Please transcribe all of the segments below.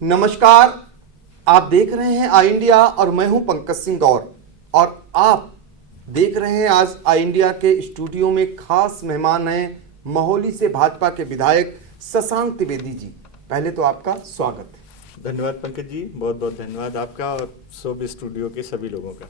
नमस्कार। आप देख रहे हैं आई इंडिया और मैं हूं पंकज सिंह गौर और आप देख रहे हैं आज आई इंडिया के स्टूडियो में खास मेहमान हैं महोली से भाजपा के विधायक शशांक त्रिवेदी जी। पहले तो आपका स्वागत है। धन्यवाद पंकज जी, बहुत बहुत धन्यवाद आपका और सब स्टूडियो के सभी लोगों का।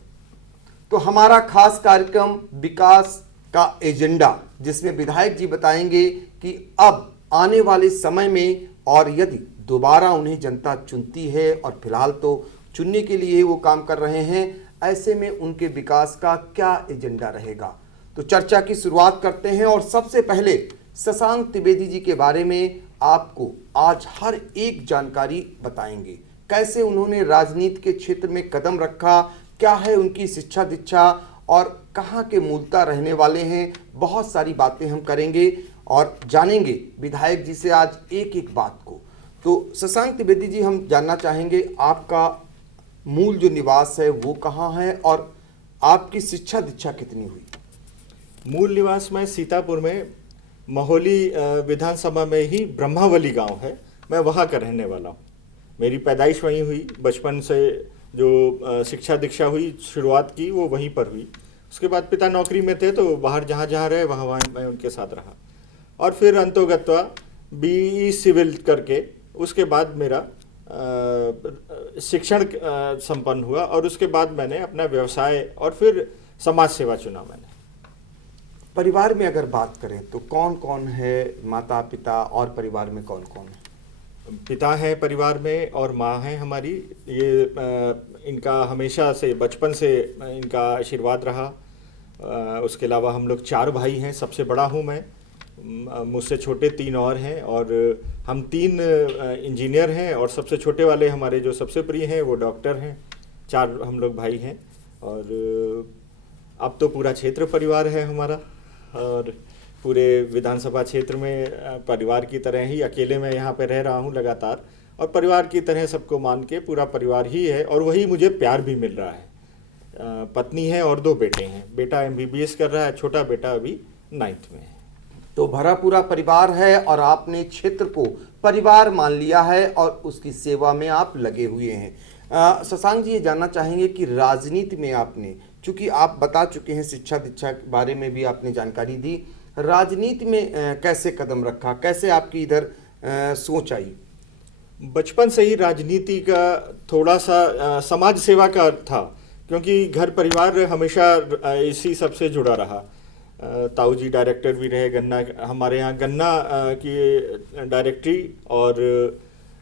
तो हमारा खास कार्यक्रम विकास का एजेंडा, जिसमें विधायक जी बताएंगे कि अब आने वाले समय में और यदि दोबारा उन्हें जनता चुनती है और फिलहाल तो चुनने के लिए वो काम कर रहे हैं, ऐसे में उनके विकास का क्या एजेंडा रहेगा। तो चर्चा की शुरुआत करते हैं और सबसे पहले शशांक त्रिवेदी जी के बारे में आपको आज हर एक जानकारी बताएंगे। कैसे उन्होंने राजनीति के क्षेत्र में कदम रखा, क्या है उनकी शिक्षा दीक्षा और कहाँ के मूलतः रहने वाले हैं। बहुत सारी बातें हम करेंगे और जानेंगे विधायक जी से आज एक एक बात को। तो शशांक त्रिवेदी जी, हम जानना चाहेंगे आपका मूल जो निवास है वो कहाँ है और आपकी शिक्षा दीक्षा कितनी हुई। मूल निवास में सीतापुर में महोली विधानसभा में ही ब्रह्मावली गांव है, मैं वहां का रहने वाला हूं। मेरी पैदाइश वहीं हुई, बचपन से जो शिक्षा दीक्षा हुई शुरुआत की वो वहीं पर हुई। उसके बाद पिता नौकरी में थे तो बाहर जहाँ जहाँ रहे वहाँ मैं उनके साथ रहा और फिर अंतोगत्वा BE सिविल करके उसके बाद मेरा शिक्षण संपन्न हुआ और उसके बाद मैंने अपना व्यवसाय और फिर समाज सेवा चुना मैंने। परिवार में अगर बात करें तो कौन कौन है, माता पिता और परिवार में कौन कौन है। पिता है परिवार में और माँ है हमारी। ये इनका हमेशा से बचपन से इनका आशीर्वाद रहा। उसके अलावा हम लोग 4 भाई हैं, सबसे बड़ा हूँ मैं, मुझसे छोटे 3 और हैं और हम 3 इंजीनियर हैं और सबसे छोटे वाले हमारे जो सबसे प्रिय हैं वो डॉक्टर हैं। 4 हम लोग भाई हैं और अब तो पूरा क्षेत्र परिवार है हमारा और पूरे विधानसभा क्षेत्र में परिवार की तरह ही अकेले मैं यहाँ पे रह रहा हूँ लगातार और परिवार की तरह सबको मान के पूरा परिवार ही है और वही मुझे प्यार भी मिल रहा है। पत्नी है और 2 बेटे हैं। बेटा MBBS कर रहा है, छोटा बेटा अभी 9th में है। तो भरा पूरा परिवार है और आपने क्षेत्र को परिवार मान लिया है और उसकी सेवा में आप लगे हुए हैं। शशांक जी, ये जानना चाहेंगे कि राजनीति में आपने, चूंकि आप बता चुके हैं शिक्षा दीक्षा के बारे में भी आपने जानकारी दी, राजनीति में कैसे कदम रखा, कैसे आपकी इधर सोच आई। बचपन से ही राजनीति का थोड़ा सा समाज सेवा का था, क्योंकि घर परिवार हमेशा इसी सबसे जुड़ा रहा। ताऊ जी डायरेक्टर भी रहे गन्ना, हमारे यहाँ गन्ना की डायरेक्टरी और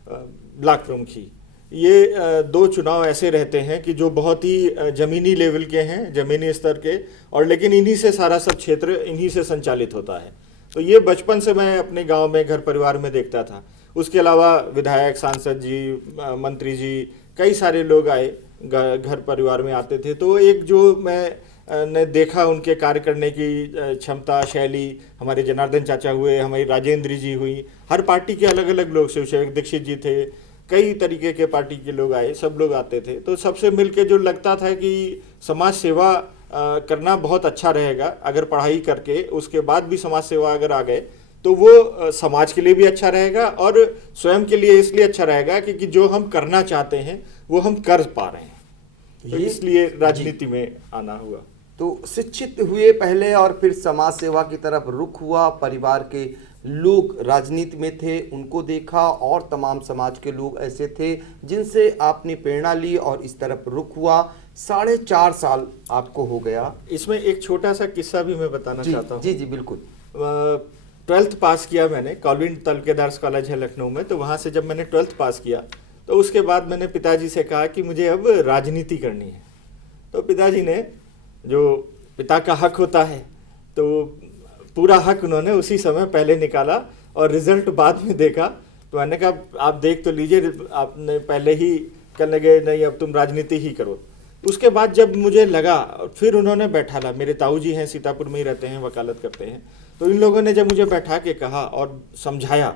ब्लॉक प्रमुखी। ये 2 चुनाव ऐसे रहते हैं कि जो बहुत ही ज़मीनी लेवल के हैं, ज़मीनी स्तर के, और लेकिन इन्हीं से सारा सब क्षेत्र इन्हीं से संचालित होता है। तो ये बचपन से मैं अपने गांव में घर परिवार में देखता था। उसके अलावा विधायक, सांसद जी, मंत्री जी, कई सारे लोग आए घर परिवार में आते थे। तो एक जो मैं ने देखा उनके कार्य करने की क्षमता, शैली, हमारे जनार्दन चाचा हुए, हमारी राजेंद्र जी हुई, हर पार्टी के अलग अलग लोग, शिवसेवक दीक्षित जी थे, कई तरीके के पार्टी के लोग आए, सब लोग आते थे। तो सबसे मिलके जो लगता था कि समाज सेवा करना बहुत अच्छा रहेगा। अगर पढ़ाई करके उसके बाद भी समाज सेवा अगर आ गए तो वो समाज के लिए भी अच्छा रहेगा और स्वयं के लिए इसलिए अच्छा रहेगा क्योंकि जो हम करना चाहते हैं वो हम कर पा रहे हैं। तो इसलिए राजनीति में आना हुआ। तो शिक्षित हुए पहले और फिर समाज सेवा की तरफ रुख हुआ। परिवार के लोग राजनीति में थे, उनको देखा और तमाम समाज के लोग ऐसे थे जिनसे आपने प्रेरणा ली और इस तरफ रुख हुआ। 4.5 साल आपको हो गया। इसमें एक छोटा सा किस्सा भी मैं बताना चाहता हूँ। जी जी बिल्कुल। 12th पास किया मैंने, कॉल्विन तलकेदार्स कॉलेज है लखनऊ में। तो वहाँ से जब मैंने 12th पास किया तो उसके बाद मैंने पिताजी से कहा कि मुझे अब राजनीति करनी है। तो पिताजी ने, जो पिता का हक होता है, तो पूरा हक उन्होंने उसी समय पहले निकाला और रिजल्ट बाद में देखा। तो मैंने कहा आप देख तो लीजिए, आपने पहले ही कहने लगे नहीं अब तुम राजनीति ही करो। उसके बाद जब मुझे लगा, फिर उन्होंने बैठाला, मेरे ताऊ जी हैं सीतापुर में ही रहते हैं, वकालत करते हैं। तो इन लोगों ने जब मुझे बैठा के कहा और समझाया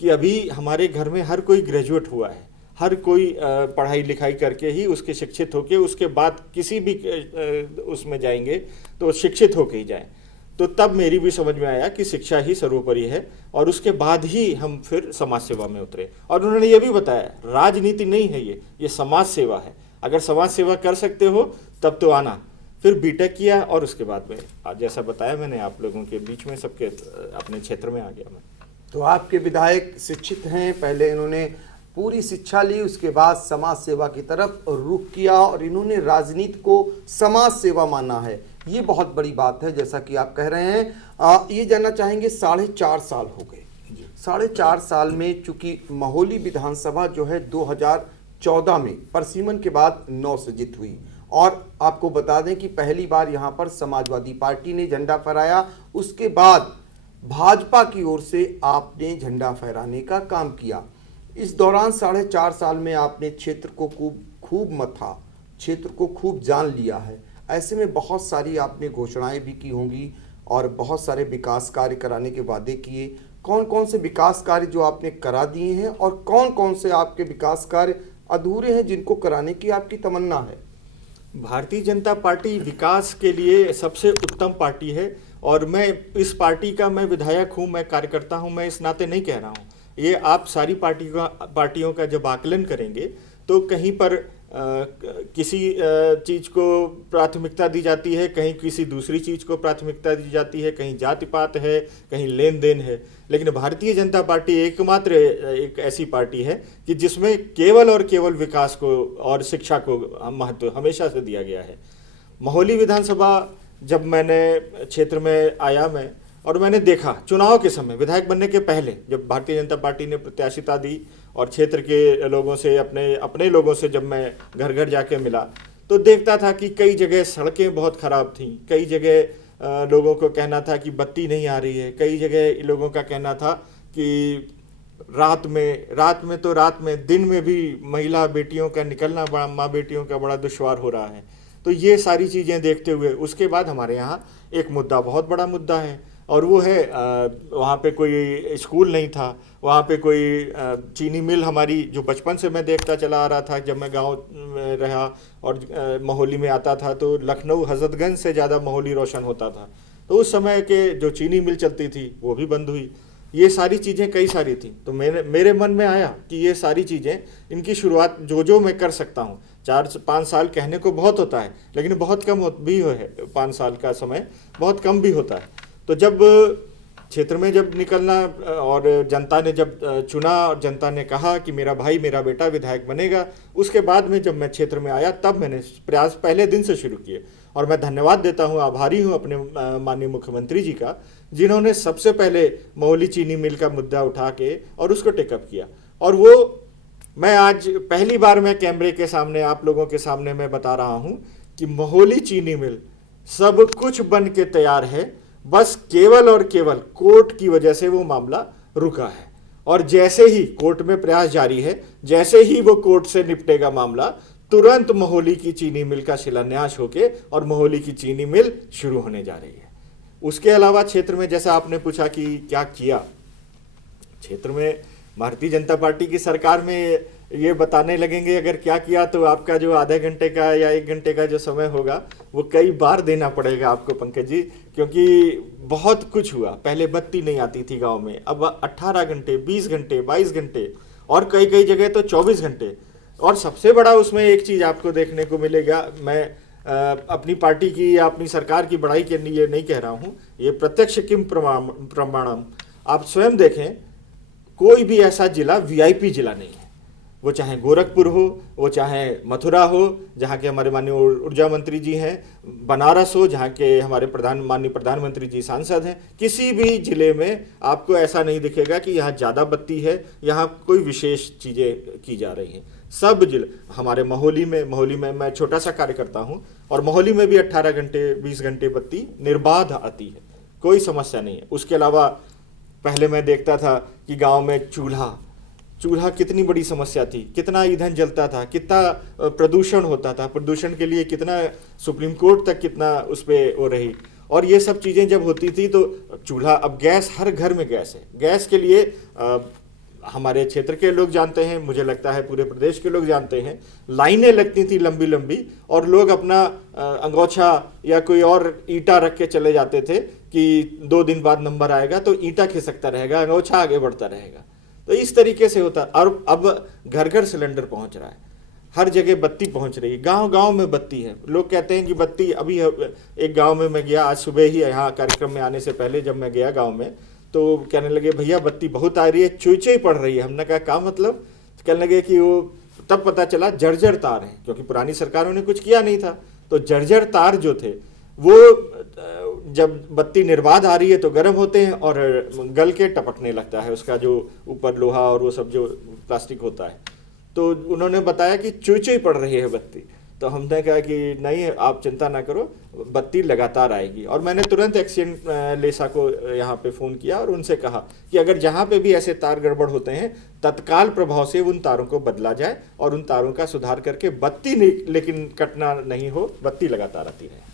कि अभी हमारे घर में हर कोई ग्रेजुएट हुआ है, हर कोई पढ़ाई लिखाई करके ही उसके शिक्षित होके उसके बाद किसी भी उसमें जाएंगे तो शिक्षित होके ही जाएं। तो तब मेरी भी समझ में आया कि शिक्षा ही सर्वोपरि है, और उसके बाद ही हम फिर समाज सेवा में उतरे। और उन्होंने ये भी बताया राजनीति नहीं है, ये समाज सेवा है, अगर समाज सेवा कर सकते हो तब तो आना। फिर बीटेक किया और उसके बाद में आज जैसा बताया मैंने आप लोगों के बीच में सबके अपने क्षेत्र में आ गया मैं। तो आपके विधायक शिक्षित हैं, पहले इन्होंने पूरी शिक्षा ली, उसके बाद समाज सेवा की तरफ रुख किया और इन्होंने राजनीति को समाज सेवा माना है। ये बहुत बड़ी बात है जैसा कि आप कह रहे हैं। ये जानना चाहेंगे 4.5 साल हो गए, 4.5 साल में चूंकि महोली विधानसभा जो है 2014 में परसीमन के बाद 9 से जीत हुई, और आपको बता दें कि पहली बार यहाँ पर समाजवादी पार्टी ने झंडा फहराया, उसके बाद भाजपा की ओर से आपने झंडा फहराने का काम किया। इस दौरान 4.5 साल में आपने क्षेत्र को खूब मथा, क्षेत्र को खूब जान लिया है। ऐसे में बहुत सारी आपने घोषणाएं भी की होंगी और बहुत सारे विकास कार्य कराने के वादे किए। कौन कौन से विकास कार्य जो आपने करा दिए हैं और कौन कौन से आपके विकास कार्य अधूरे हैं जिनको कराने की आपकी तमन्ना है? भारतीय जनता पार्टी विकास के लिए सबसे उत्तम पार्टी है, और मैं इस पार्टी का मैं विधायक हूँ, मैं कार्यकर्ता हूँ, मैं इस नाते नहीं कह रहा हूँ। ये आप सारी पार्टियों का जब आकलन करेंगे तो कहीं पर किसी चीज़ को प्राथमिकता दी जाती है, कहीं किसी दूसरी चीज़ को प्राथमिकता दी जाती है, कहीं जाति पात है, कहीं लेन देन है। लेकिन भारतीय जनता पार्टी एकमात्र एक ऐसी पार्टी है कि जिसमें केवल और केवल विकास को और शिक्षा को महत्व हमेशा से दिया गया है। महोली विधानसभा जब मैंने क्षेत्र में आया मैं, और मैंने देखा चुनाव के समय विधायक बनने के पहले जब भारतीय जनता पार्टी ने प्रत्याशिता दी और क्षेत्र के लोगों से अपने लोगों से जब मैं घर घर जाके मिला तो देखता था कि कई जगह सड़कें बहुत ख़राब थीं, कई जगह लोगों को कहना था कि बत्ती नहीं आ रही है, कई जगह लोगों का कहना था कि रात में दिन में भी महिला बेटियों का निकलना माँ बेटियों का बड़ा दुश्वार हो रहा है। तो ये सारी चीज़ें देखते हुए उसके बाद हमारे यहाँ एक मुद्दा, बहुत बड़ा मुद्दा है, और वो है वहाँ पे कोई स्कूल नहीं था, वहाँ पे कोई चीनी मिल हमारी जो बचपन से मैं देखता चला आ रहा था। जब मैं गांव में रहा और महोली में आता था तो लखनऊ हजरतगंज से ज़्यादा महोली रोशन होता था। तो उस समय के जो चीनी मिल चलती थी वो भी बंद हुई। ये सारी चीज़ें कई सारी थी, तो मेरे मन में आया कि ये सारी चीज़ें इनकी शुरुआत जो मैं कर सकता हूँ। 4-5 साल कहने को बहुत होता है, लेकिन बहुत कम भी है, 5 साल का समय बहुत कम भी होता है। तो जब क्षेत्र में जब निकलना और जनता ने जब चुना और जनता ने कहा कि मेरा भाई मेरा बेटा विधायक बनेगा, उसके बाद में जब मैं क्षेत्र में आया तब मैंने प्रयास पहले दिन से शुरू किए। और मैं धन्यवाद देता हूँ, आभारी हूँ अपने माननीय मुख्यमंत्री जी का, जिन्होंने सबसे पहले महोली चीनी मिल का मुद्दा उठा के और उसको टेकअप किया। और वो मैं आज पहली बार मैं कैमरे के सामने आप लोगों के सामने मैं बता रहा हूँ कि महोली चीनी मिल सब कुछ बन के तैयार है, बस केवल और केवल कोर्ट की वजह से वो मामला रुका है। और जैसे ही कोर्ट में प्रयास जारी है, जैसे ही वो कोर्ट से निपटेगा मामला, तुरंत महोली की चीनी मिल का शिलान्यास होके और महोली की चीनी मिल शुरू होने जा रही है। उसके अलावा क्षेत्र में जैसा आपने पूछा कि क्या किया, क्षेत्र में भारतीय जनता पार्टी की सरकार में ये बताने लगेंगे अगर क्या किया तो आपका जो आधे घंटे का या 1 घंटे का जो समय होगा वो कई बार देना पड़ेगा आपको पंकज जी, क्योंकि बहुत कुछ हुआ। पहले बत्ती नहीं आती थी गांव में, अब 18 घंटे, 20 घंटे, 22 घंटे और कई जगह तो 24 घंटे। और सबसे बड़ा उसमें एक चीज़ आपको देखने को मिलेगा, मैं अपनी पार्टी की या अपनी सरकार की बड़ाई के लिए नहीं कह रहा हूँ, ये प्रत्यक्ष किम प्रमाणम। आप स्वयं देखें, कोई भी ऐसा जिला वीआईपी जिला नहीं है, वो चाहे गोरखपुर हो, वो चाहे मथुरा हो जहाँ के हमारे माननीय ऊर्जा मंत्री जी हैं, बनारस हो जहाँ के हमारे माननीय प्रधानमंत्री जी सांसद हैं, किसी भी जिले में आपको ऐसा नहीं दिखेगा कि यहाँ ज़्यादा बत्ती है, यहाँ कोई विशेष चीज़ें की जा रही हैं। सब जिले, हमारे महोली में मैं छोटा सा कार्य करता हूँ और महोली में भी 18 घंटे 20 घंटे बत्ती निर्बाध आती है, कोई समस्या नहीं है। उसके अलावा पहले मैं देखता था कि गांव में चूल्हा कितनी बड़ी समस्या थी, कितना ईंधन जलता था, कितना प्रदूषण होता था, प्रदूषण के लिए कितना सुप्रीम कोर्ट तक कितना उस पर वो रही। और ये सब चीज़ें जब होती थी तो चूल्हा, अब गैस, हर घर में गैस है। गैस के लिए हमारे क्षेत्र के लोग जानते हैं, मुझे लगता है पूरे प्रदेश के लोग जानते हैं। लाइनें लगती थी लंबी लंबी, और लोग अपना अंगोछा या कोई और ईंटा रख के चले जाते थे कि 2 दिन बाद नंबर आएगा तो ईंटा खिसकता रहेगा, अंगोछा आगे बढ़ता रहेगा। तो इस तरीके से होता। और अब घर घर सिलेंडर पहुंच रहा है, हर जगह बत्ती पहुंच रही है, गांव गांव में बत्ती है। लोग कहते हैं कि बत्ती, अभी एक गांव में मैं गया आज सुबह ही, यहाँ कार्यक्रम में आने से पहले जब मैं गया गांव में, तो कहने लगे भैया बत्ती बहुत आ रही है, चुई चुई पड़ रही है। हमने कहा क्या मतलब? तो कहने लगे कि वो तब पता चला जर्जर तार हैं, क्योंकि पुरानी सरकारों ने कुछ किया नहीं था। तो जर्जर तार जो थे वो जब बत्ती निर्बाध आ रही है तो गर्म होते हैं और गल के टपकने लगता है, उसका जो ऊपर लोहा और वो सब जो प्लास्टिक होता है। तो उन्होंने बताया कि चुई चुई पड़ रही है बत्ती। तो हमने कहा कि नहीं, आप चिंता ना करो, बत्ती लगातार आएगी। और मैंने तुरंत एक्सीडेंट लेसा को यहाँ पे फ़ोन किया और उनसे कहा कि अगर जहाँ पे भी ऐसे तार गड़बड़ होते हैं तत्काल प्रभाव से उन तारों को बदला जाए और उन तारों का सुधार करके बत्ती लेकिन कटना नहीं हो, बत्ती लगातार आती रहे।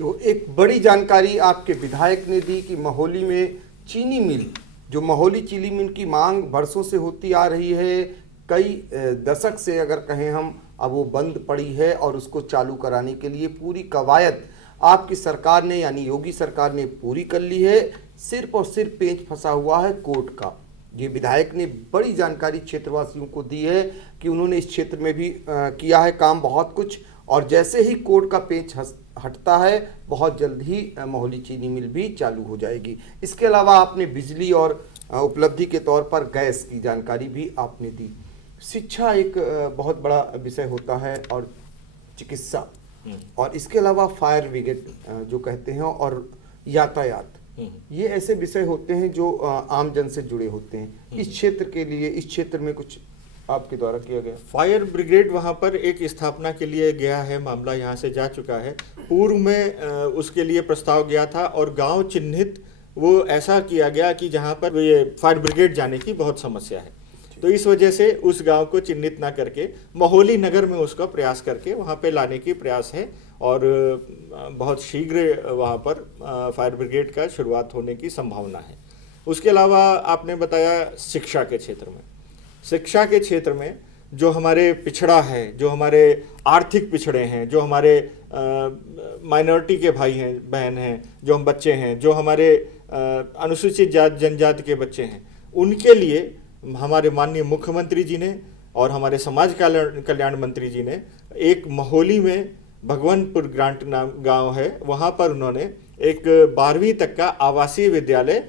तो एक बड़ी जानकारी आपके विधायक ने दी कि महोली में चीनी मिल, जो महोली चीनी मिल की मांग बरसों से होती आ रही है, कई दशक से अगर कहें हम, अब वो बंद पड़ी है और उसको चालू कराने के लिए पूरी कवायद आपकी सरकार ने यानी योगी सरकार ने पूरी कर ली है। सिर्फ और सिर्फ पेंच फंसा हुआ है कोर्ट का। ये विधायक ने बड़ी जानकारी क्षेत्रवासियों को दी है कि उन्होंने इस क्षेत्र में भी किया है काम बहुत कुछ, और जैसे ही कोर्ट का पेंच हटता है बहुत जल्द ही महोली चीनी मिल भी चालू हो जाएगी। इसके अलावा आपने बिजली और उपलब्धि के तौर पर गैस की जानकारी भी आपने दी। शिक्षा एक बहुत बड़ा विषय होता है, और चिकित्सा, और इसके अलावा फायर ब्रिगेड जो कहते हैं, और यातायात, ये ऐसे विषय होते हैं जो आम जन से जुड़े होते हैं। इस क्षेत्र के लिए, इस क्षेत्र में कुछ आपके द्वारा किया गया? फायर ब्रिगेड वहाँ पर एक स्थापना के लिए गया है, मामला यहाँ से जा चुका है। पूर्व में उसके लिए प्रस्ताव गया था और गांव चिन्हित वो ऐसा किया गया कि जहाँ पर ये फायर ब्रिगेड जाने की बहुत समस्या है। तो इस वजह से उस गांव को चिन्हित ना करके महोली नगर में उसका प्रयास करके वहाँ पे लाने की प्रयास है, और बहुत शीघ्र वहाँ पर फायर ब्रिगेड का शुरुआत होने की संभावना है। उसके अलावा आपने बताया शिक्षा के क्षेत्र में, शिक्षा के क्षेत्र में जो हमारे पिछड़ा है, जो हमारे आर्थिक पिछड़े हैं, जो हमारे माइनॉरिटी के भाई हैं बहन हैं, जो हम बच्चे हैं, जो हमारे अनुसूचित जाति जनजाति के बच्चे हैं, उनके लिए हमारे माननीय मुख्यमंत्री जी ने और हमारे समाज कल्याण मंत्री जी ने एक महोली में भगवानपुर ग्रांट नाम गांव है, वहाँ पर उन्होंने एक 12वीं तक का आवासीय विद्यालय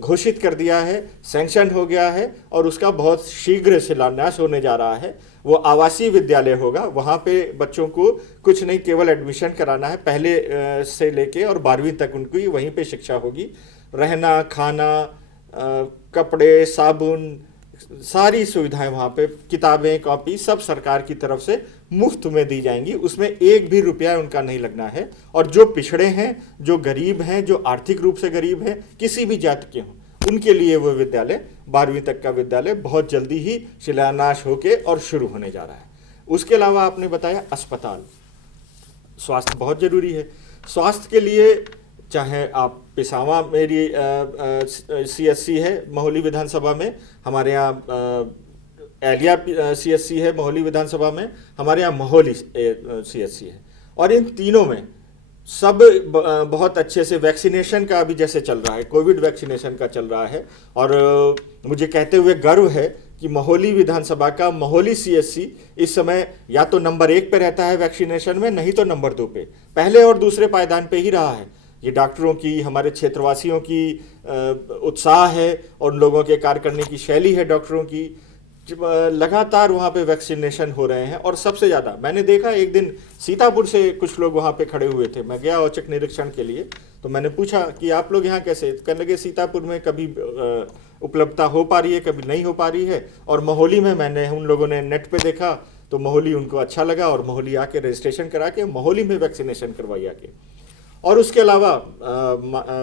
घोषित कर दिया है, सैंक्शन हो गया है, और उसका बहुत शीघ्र शिलान्यास होने जा रहा है। वो आवासीय विद्यालय होगा, वहाँ पे बच्चों को कुछ नहीं केवल एडमिशन कराना है, पहले से लेके और 12वीं तक उनकी वहीं पे शिक्षा होगी। रहना, खाना, कपड़े, साबुन, सारी सुविधाएं वहाँ पे, किताबें, कॉपी सब सरकार की तरफ से मुफ्त में दी जाएंगी, उसमें एक भी रुपया उनका नहीं लगना है। और जो पिछड़े हैं, जो गरीब हैं, जो आर्थिक रूप से गरीब हैं, किसी भी जाति के हों, उनके लिए वो विद्यालय 12वीं तक का विद्यालय बहुत जल्दी ही शिलान्यास होके और शुरू होने जा रहा है। उसके अलावा आपने बताया अस्पताल, स्वास्थ्य बहुत जरूरी है। स्वास्थ्य के लिए चाहे आप पिसावा मेरी CSC है महोली विधानसभा में, हमारे यहाँ एलिया CSC है महोली विधानसभा में, हमारे यहाँ महोली CSC है, और इन तीनों में सब बहुत अच्छे से वैक्सीनेशन का अभी जैसे चल रहा है, कोविड वैक्सीनेशन का चल रहा है। और मुझे कहते हुए गर्व है कि महोली विधानसभा का महोली CSC इस समय या तो नंबर 1 पे रहता है वैक्सीनेशन में, नहीं तो नंबर 2 पे, पहले और दूसरे पायदान पे ही रहा है। ये डॉक्टरों की, हमारे क्षेत्रवासियों की उत्साह है और लोगों के कार्य करने की शैली है डॉक्टरों की, लगातार वहाँ पे वैक्सीनेशन हो रहे हैं। और सबसे ज़्यादा मैंने देखा, एक दिन सीतापुर से कुछ लोग वहाँ पे खड़े हुए थे, मैं गया औचक निरीक्षण के लिए, तो मैंने पूछा कि आप लोग यहाँ कैसे, कहने लगे सीतापुर में कभी उपलब्धता हो पा रही है, कभी नहीं हो पा रही है, और महोली में मैंने उन लोगों ने नेट पे देखा तो महोली उनको अच्छा लगा और महोली आके रजिस्ट्रेशन करा के महोली में वैक्सीनेशन करवाई आके। और उसके अलावा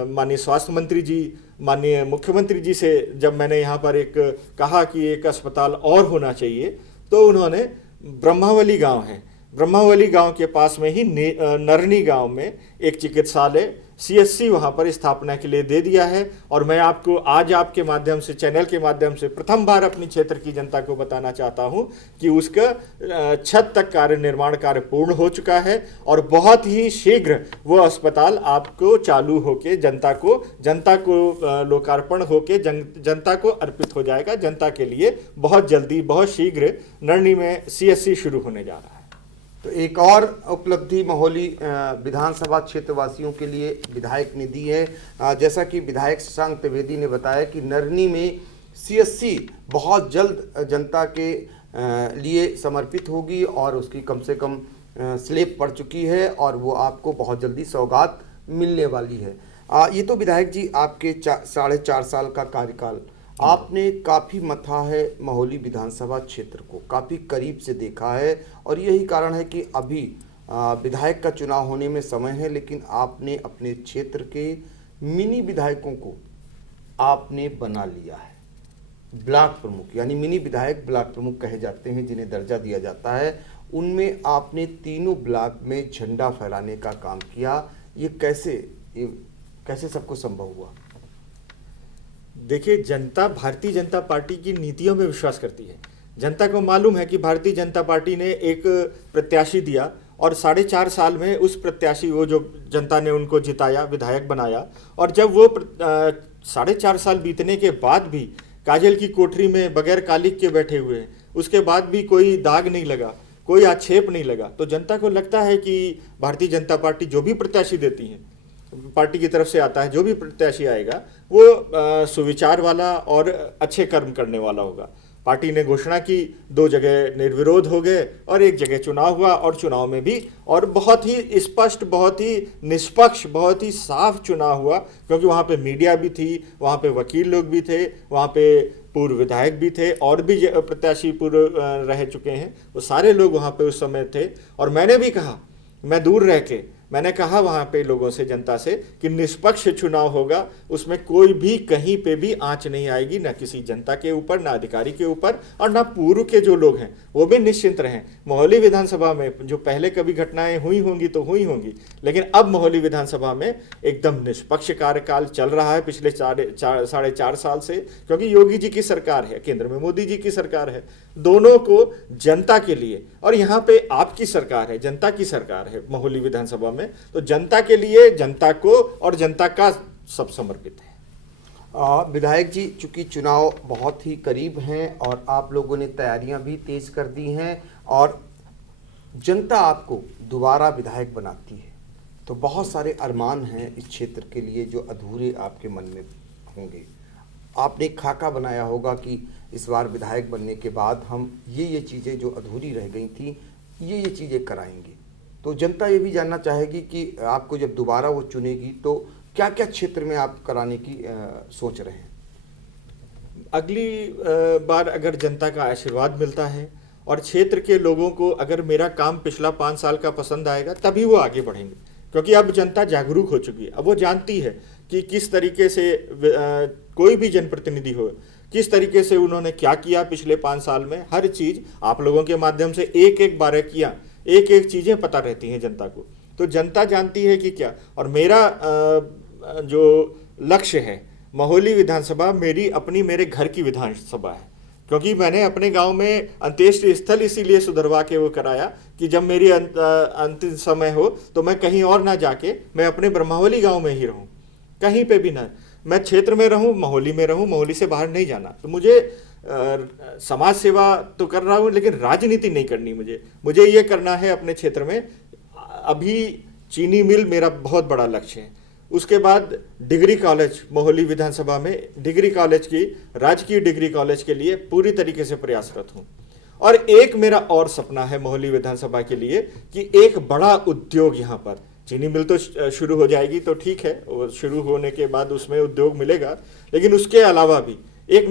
माननीय स्वास्थ्य मंत्री जी, माननीय मुख्यमंत्री जी से जब मैंने यहाँ पर एक कहा कि एक अस्पताल और होना चाहिए, तो उन्होंने ब्रह्मावली गांव है, ब्रह्मावली गांव के पास में ही नरनी गांव में एक चिकित्सालय सीएससी वहां पर स्थापना के लिए दे दिया है। और मैं आपको आज आपके माध्यम से, चैनल के माध्यम से प्रथम बार अपनी क्षेत्र की जनता को बताना चाहता हूं कि उसका छत तक निर्माण कार्य पूर्ण हो चुका है और बहुत ही शीघ्र वो अस्पताल आपको चालू होके जनता को लोकार्पण होके जनता को अर्पित हो जाएगा। जनता के लिए बहुत जल्दी, बहुत शीघ्र नरनी में सीएससी शुरू होने जा रहा है। तो एक और उपलब्धि महोली विधानसभा क्षेत्र वासियों के लिए विधायक ने दी है। जैसा कि विधायक शशांक त्रिवेदी ने बताया कि नरनी में सीएससी बहुत जल्द जनता के लिए समर्पित होगी और उसकी कम से कम स्लेब पड़ चुकी है और वो आपको बहुत जल्दी सौगात मिलने वाली है। ये तो विधायक जी आपके 4.5 साल का कार्यकाल, आपने काफ़ी मथा है महोली विधानसभा क्षेत्र को, काफ़ी करीब से देखा है और यही कारण है कि अभी विधायक का चुनाव होने में समय है, लेकिन आपने अपने क्षेत्र के मिनी विधायकों को आपने बना लिया है ब्लॉक प्रमुख, यानी मिनी विधायक ब्लॉक प्रमुख कहे जाते हैं जिन्हें दर्जा दिया जाता है। उनमें आपने तीनों ब्लॉक में झंडा फहराने का काम किया। ये कैसे सबको संभव हुआ? देखिए, जनता भारतीय जनता पार्टी की नीतियों में विश्वास करती है। जनता को मालूम है कि भारतीय जनता पार्टी ने एक प्रत्याशी दिया और 4.5 साल में उस प्रत्याशी, वो जो जनता ने उनको जिताया, विधायक बनाया, और जब वो 4.5 साल बीतने के बाद भी काजल की कोठरी में बगैर कालिक के बैठे हुए हैं, उसके बाद भी कोई दाग नहीं लगा, कोई आक्षेप नहीं लगा, तो जनता को लगता है कि भारतीय जनता पार्टी जो भी प्रत्याशी देती है, पार्टी की तरफ से आता है, जो भी प्रत्याशी आएगा वो सुविचार वाला और अच्छे कर्म करने वाला होगा। पार्टी ने घोषणा की, 2 जगह निर्विरोध हो गए और 1 जगह चुनाव हुआ, और चुनाव में भी और बहुत ही स्पष्ट, बहुत ही निष्पक्ष, बहुत ही साफ चुनाव हुआ, क्योंकि वहाँ पे मीडिया भी थी, वहाँ पे वकील लोग भी थे, वहाँ पे पूर्व विधायक भी थे और भी प्रत्याशी पूर्व रह चुके हैं, वो सारे लोग वहाँ पे उस समय थे। और मैंने भी कहा, मैं दूर रह के मैंने कहा वहाँ पे लोगों से, जनता से, कि निष्पक्ष चुनाव होगा, उसमें कोई भी कहीं पे भी आंच नहीं आएगी, ना किसी जनता के ऊपर, ना अधिकारी के ऊपर, और ना पूर्व के जो लोग हैं वो भी निश्चिंत रहें। महोली विधानसभा में जो पहले कभी घटनाएं हुई होंगी तो हुई होंगी, लेकिन अब महोली विधानसभा में एकदम निष्पक्ष कार्यकाल चल रहा है पिछले 4.5 साल से, क्योंकि योगी जी की सरकार है, केंद्र में मोदी जी की सरकार है, दोनों को जनता के लिए, और यहाँ पे आपकी सरकार है, जनता की सरकार है महोली विधानसभा में, तो जनता के लिए, जनता को और जनता का सब समर्पित है। विधायक जी, चूंकि चुनाव बहुत ही करीब हैं और आप लोगों ने तैयारियां भी तेज कर दी हैं और जनता आपको दोबारा विधायक बनाती है, तो बहुत सारे अरमान हैं इस क्षेत्र के लिए जो अधूरे आपके मन में होंगे। आपने एक खाका बनाया होगा कि इस बार विधायक बनने के बाद हम ये चीज़ें जो अधूरी रह गई थी, ये चीज़ें कराएंगे। तो जनता ये भी जानना चाहेगी कि आपको जब दोबारा वो चुनेगी तो क्या क्या क्षेत्र में आप कराने की सोच रहे हैं? अगली बार अगर जनता का आशीर्वाद मिलता है और क्षेत्र के लोगों को अगर मेरा काम पिछला 5 साल का पसंद आएगा, तभी वो आगे बढ़ेंगे, क्योंकि अब जनता जागरूक हो चुकी है। अब वो जानती है कि किस तरीके से कोई भी जनप्रतिनिधि हो, किस तरीके से उन्होंने क्या किया पिछले 5 साल में। हर चीज़ आप लोगों के माध्यम से एक बार किया, एक चीज़ें पता रहती हैं जनता को, तो जनता जानती है कि क्या। और मेरा जो लक्ष्य है, महोली विधानसभा मेरे घर की विधानसभा है, क्योंकि मैंने अपने गांव में अंत्येष्टि स्थल इसीलिए सुधरवा के वो कराया कि जब मेरी अंतिम समय हो तो मैं कहीं और ना जाके मैं अपने ब्रह्मावली गांव में ही रहूं, कहीं पे भी ना, मैं क्षेत्र में रहूं, महोली में रहूं, महोली से बाहर नहीं जाना। तो मुझे समाज सेवा तो कर रहा हूं, लेकिन राजनीति नहीं करनी। मुझे ये करना है अपने क्षेत्र में। अभी चीनी मिल मेरा बहुत बड़ा लक्ष्य है, उसके बाद डिग्री कॉलेज, महोली विधानसभा में डिग्री कॉलेज की, राजकीय डिग्री कॉलेज के लिए पूरी तरीके से प्रयासरत हूँ। और एक मेरा और सपना है महोली विधानसभा के लिए कि एक बड़ा उद्योग यहाँ पर, चीनी मिल तो शुरू हो जाएगी तो ठीक है, वो शुरू होने के बाद उसमें उद्योग मिलेगा, लेकिन उसके अलावा भी एक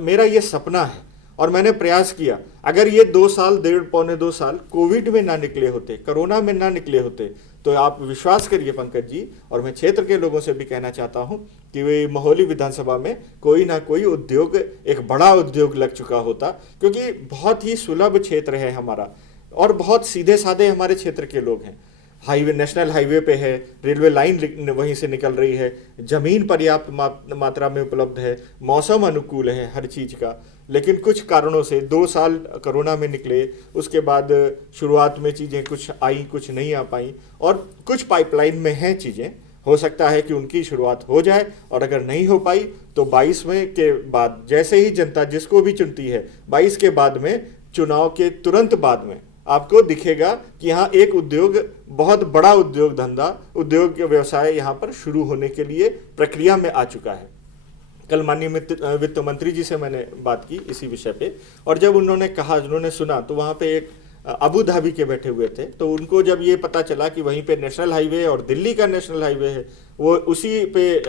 मेरा ये सपना है और मैंने प्रयास किया। अगर ये 2 साल, 1.5-2 साल कोविड में ना निकले होते, कोरोना में ना निकले होते, तो आप विश्वास करिए पंकज जी, और मैं क्षेत्र के लोगों से भी कहना चाहता हूं कि वे महोली विधानसभा में कोई ना कोई उद्योग, एक बड़ा उद्योग लग चुका होता, क्योंकि बहुत ही सुलभ क्षेत्र है हमारा। और बहुत सीधे साधे हमारे क्षेत्र के लोग हैं। हाईवे, नेशनल हाईवे पे है, रेलवे लाइन वहीं से निकल रही है, जमीन पर्याप्त मात्रा में उपलब्ध है, मौसम अनुकूल है हर चीज़ का। लेकिन कुछ कारणों से 2 साल कोरोना में निकले, उसके बाद शुरुआत में चीज़ें कुछ आई, कुछ नहीं आ पाई, और कुछ पाइपलाइन में हैं चीज़ें। हो सकता है कि उनकी शुरुआत हो जाए, और अगर नहीं हो पाई तो 22 में के बाद जैसे ही जनता जिसको भी चुनती है, 22 के बाद में, चुनाव के तुरंत बाद में आपको दिखेगा कि यहाँ एक उद्योग, बहुत बड़ा उद्योग धंधा, उद्योग व्यवसाय यहाँ पर शुरू होने के लिए प्रक्रिया में आ चुका है। कल माननीय वित्त मंत्री जी से मैंने बात की इसी विषय पे, और जब उन्होंने कहा, उन्होंने सुना, तो वहाँ पे एक अबू धाबी के बैठे हुए थे, तो उनको जब ये पता चला कि वहीं पे नेशनल हाईवे और दिल्ली का नेशनल हाईवे है, वो उसी पे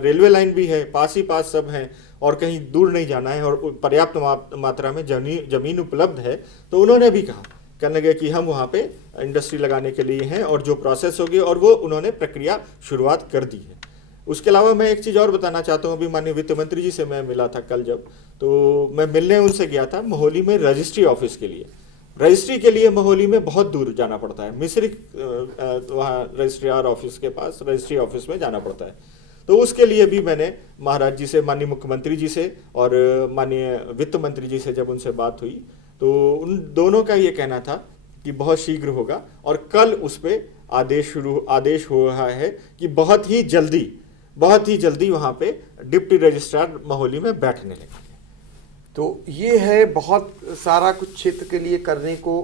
रेलवे लाइन भी है, पास ही पास सब हैं, और कहीं दूर नहीं जाना है, और पर्याप्त मात्रा में जमीन उपलब्ध है, तो उन्होंने भी कहा, कहने लगे कि हम वहाँ पे इंडस्ट्री लगाने के लिए हैं, और जो प्रोसेस होगी, और वो उन्होंने प्रक्रिया शुरुआत कर दी है। उसके अलावा मैं एक चीज़ और बताना चाहता हूँ। अभी माननीय वित्त मंत्री जी से मैं मिला था कल, जब तो मैं मिलने उनसे गया था मोहाली में रजिस्ट्री ऑफिस के लिए। रजिस्ट्री के लिए मोहाली में बहुत दूर जाना पड़ता है, मिस्रिक वहाँ रजिस्ट्रार ऑफिस के पास रजिस्ट्री ऑफिस में जाना पड़ता है। तो उसके लिए भी मैंने महाराज जी से, माननीय मुख्यमंत्री जी से और माननीय वित्त मंत्री जी से जब उनसे बात हुई, तो उन दोनों का ये कहना था कि बहुत शीघ्र होगा, और कल उस पर आदेश हो रहा है कि बहुत ही जल्दी वहाँ पे डिप्टी रजिस्ट्रार मोहाली में बैठने लगे। तो ये है बहुत सारा कुछ क्षेत्र के लिए करने को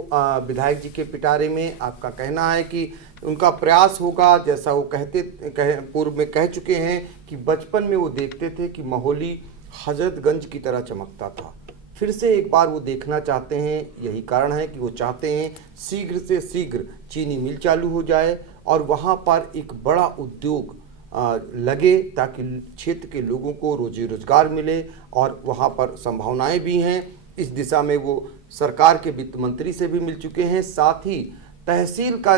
विधायक जी के पिटारे में। आपका कहना है कि उनका प्रयास होगा, जैसा वो पूर्व में कह चुके हैं कि बचपन में वो देखते थे कि मोहाली हजरतगंज की तरह चमकता था, फिर से एक बार वो देखना चाहते हैं। यही कारण है कि वो चाहते हैं शीघ्र से शीघ्र चीनी मिल चालू हो जाए और वहाँ पर एक बड़ा उद्योग लगे, ताकि क्षेत्र के लोगों को रोजी रोजगार मिले, और वहाँ पर संभावनाएं भी हैं। इस दिशा में वो सरकार के वित्त मंत्री से भी मिल चुके हैं। साथ ही तहसील का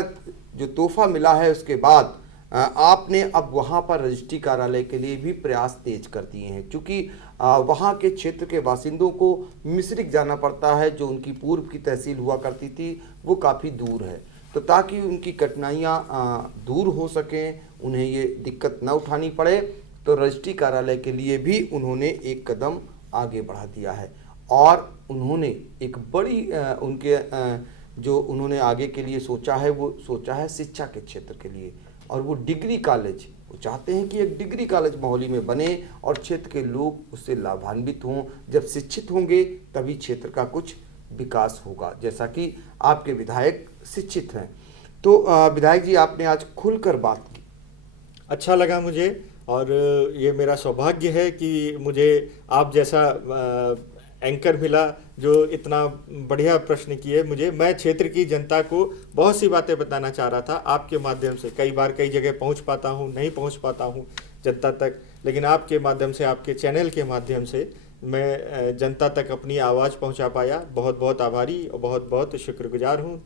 जो तोहफा मिला है, उसके बाद आपने अब वहाँ पर रजिस्ट्री कार्यालय के लिए भी प्रयास तेज कर दिए हैं, क्योंकि वहाँ के क्षेत्र के बासिंदों को मिस्रिक जाना पड़ता है, जो उनकी पूर्व की तहसील हुआ करती थी वो काफ़ी दूर है। तो ताकि उनकी कठिनाइयाँ दूर हो सकें, उन्हें ये दिक्कत न उठानी पड़े, तो रजिस्ट्री कार्यालय के लिए भी उन्होंने एक कदम आगे बढ़ा दिया है। और उन्होंने एक बड़ी जो उन्होंने आगे के लिए सोचा है, वो सोचा है शिक्षा के क्षेत्र के लिए, और वो डिग्री कॉलेज, वो चाहते हैं कि एक डिग्री कॉलेज मोहाली में बने और क्षेत्र के लोग उससे लाभान्वित हों। जब शिक्षित होंगे तभी क्षेत्र का कुछ विकास होगा, जैसा कि आपके विधायक शिक्षित हैं। तो विधायक जी, आपने आज खुलकर बात की, अच्छा लगा मुझे, और ये मेरा सौभाग्य है कि मुझे आप जैसा एंकर मिला जो इतना बढ़िया प्रश्न किए मुझे। मैं क्षेत्र की जनता को बहुत सी बातें बताना चाह रहा था आपके माध्यम से। कई बार कई जगह पहुंच पाता हूं, नहीं पहुंच पाता हूं जनता तक, लेकिन आपके माध्यम से, आपके चैनल के माध्यम से मैं जनता तक अपनी आवाज़ पहुंचा पाया। बहुत बहुत आभारी और बहुत बहुत शुक्रगुजार हूं।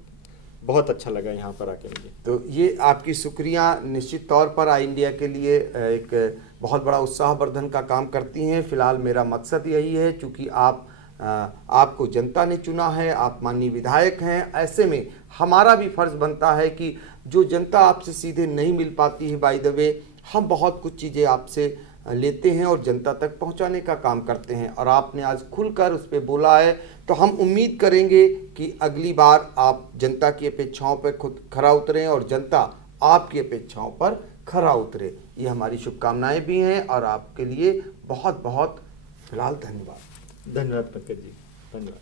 बहुत अच्छा लगा यहाँ पर आके मुझे। तो ये आपकी शुक्रिया निश्चित तौर पर आई इंडिया के लिए एक बहुत बड़ा उत्साहवर्धन का काम करती हैं। फिलहाल मेरा मकसद यही है, चूँकि आपको जनता ने चुना है, आप माननीय विधायक हैं, ऐसे में हमारा भी फर्ज बनता है कि जो जनता आपसे सीधे नहीं मिल पाती है, बाय द वे, हम बहुत कुछ चीज़ें आपसे लेते हैं और जनता तक पहुंचाने का काम करते हैं। और आपने आज खुलकर उस पर बोला है, तो हम उम्मीद करेंगे कि अगली बार आप जनता की अपेक्षाओं पर खुद खरा उतरें और जनता आपकी अपेक्षाओं पर खरा उतरे। ये हमारी शुभकामनाएं भी हैं, और आपके लिए बहुत बहुत फिलहाल धन्यवाद। धन्यवाद पंकज जी, धन्यवाद।